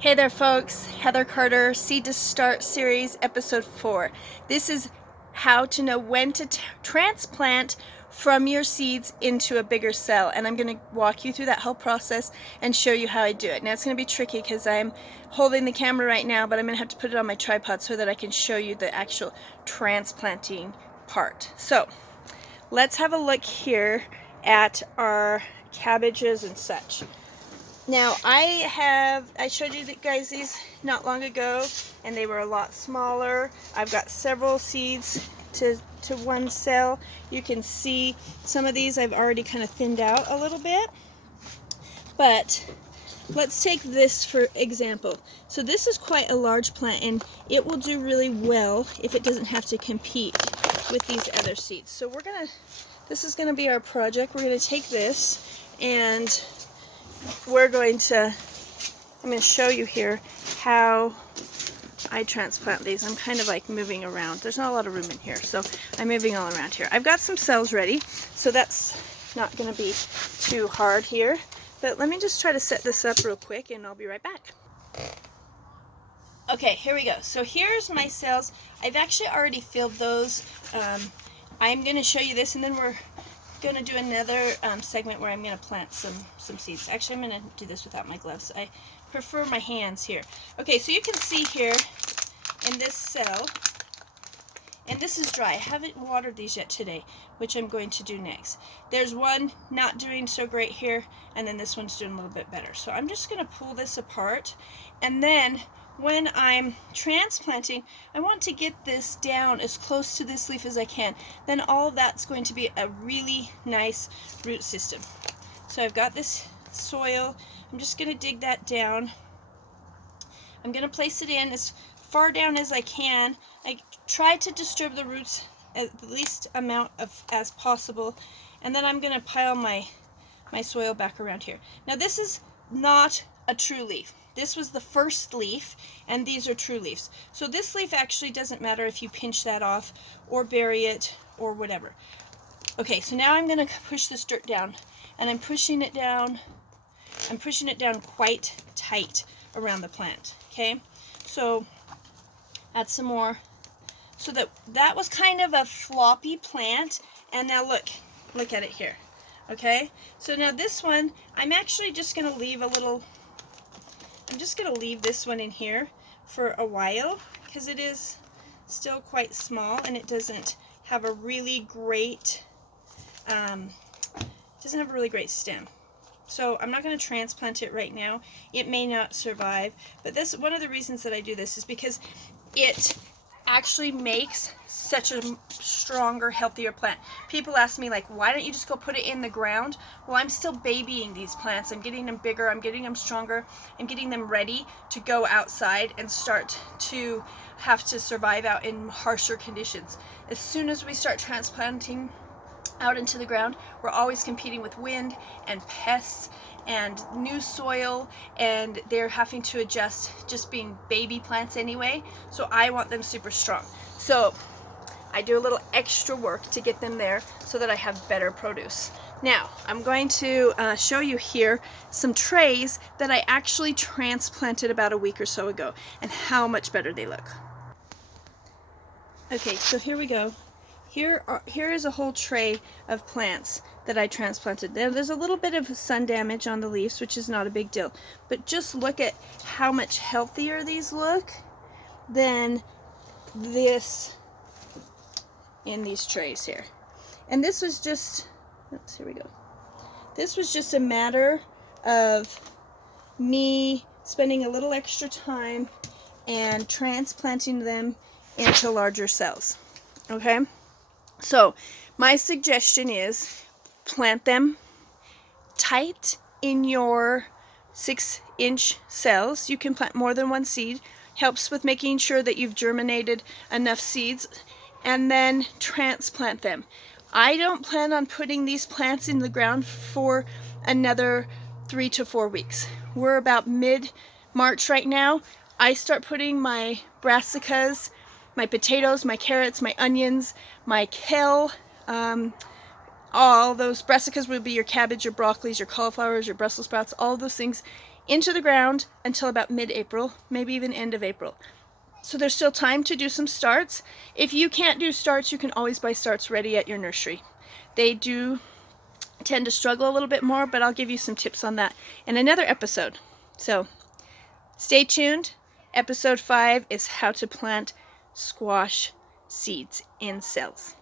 Hey there folks, Heather Carter, Seed to Start Series, Episode 4. This is how to know when to transplant from your seeds into a bigger cell, and I'm going to walk you through that whole process and show you how I do it. Now it's going to be tricky because I'm holding the camera right now, but I'm going to have to put it on my tripod so that I can show you the actual transplanting part. So let's have a look here at our cabbages and such. Now I showed you guys these not long ago, and they were a lot smaller. I've got several seeds to one cell. You can see some of these I've already kind of thinned out a little bit. But let's take this for example. So this is quite a large plant, and it will do really well if it doesn't have to compete with these other seeds. So this is gonna be our project. We're gonna take this and I'm going to show you here how I transplant these. I'm kind of like moving around. There's not a lot of room in here, so I'm moving all around here. I've got some cells ready, so that's not going to be too hard here. But let me just try to set this up real quick, and I'll be right back. Okay, here we go. So here's my cells. I've actually already filled those. I'm going to show you this, and then we're going to do another segment where I'm going to plant some seeds. Actually, I'm going to do this without my gloves. I prefer my hands here. Okay, so you can see here in this cell, and this is dry. I haven't watered these yet today, which I'm going to do next. There's one not doing so great here, and then this one's doing a little bit better. So I'm just going to pull this apart, and then when I'm transplanting, I want to get this down as close to this leaf as I can. Then all of that's going to be a really nice root system. So I've got this soil. I'm just going to dig that down. I'm going to place it in as far down as I can. I try to disturb the roots at the least amount as possible. And then I'm going to pile my soil back around here. Now this is not a true leaf. This was the first leaf, and these are true leaves. So this leaf actually doesn't matter if you pinch that off or bury it or whatever. Okay, so now I'm going to push this dirt down, and I'm pushing it down quite tight around the plant. Okay, so add some more. So that was kind of a floppy plant, and now look at it here. Okay, so now this one, I'm actually just going to leave this one in here for a while because it is still quite small, and it doesn't have a really great stem. So I'm not going to transplant it right now. It may not survive, but one of the reasons that I do this is because it actually makes such a stronger, healthier plant. People ask me, like, why don't you just go put it in the ground? Well, I'm still babying these plants. I'm getting them bigger, I'm getting them stronger, I'm getting them ready to go outside and start to have to survive out in harsher conditions. As soon as we start transplanting out into the ground, we're always competing with wind and pests and new soil, and they're having to adjust just being baby plants anyway. So I want them super strong. So I do a little extra work to get them there so that I have better produce. Now I'm going to show you here some trays that I actually transplanted about a week or so ago, and how much better they look. Okay, so here we go. Here is a whole tray of plants that I transplanted. There's a little bit of sun damage on the leaves, which is not a big deal. But just look at how much healthier these look than this in these trays here. And this was just, here we go. This was just a matter of me spending a little extra time and transplanting them into larger cells. Okay? So my suggestion is plant them tight in your 6-inch cells. You can plant more than one seed. Helps with making sure that you've germinated enough seeds, and then transplant them. I don't plan on putting these plants in the ground for another 3 to 4 weeks. We're about mid-March right now. I start putting my brassicas, my potatoes, my carrots, my onions, my kale, all those brassicas will be your cabbage, your broccolis, your cauliflowers, your Brussels sprouts, all those things into the ground until about mid-April, maybe even end of April. So there's still time to do some starts. If you can't do starts, you can always buy starts ready at your nursery. They do tend to struggle a little bit more, but I'll give you some tips on that in another episode. So stay tuned. Episode 5 is how to plant squash seeds in cells.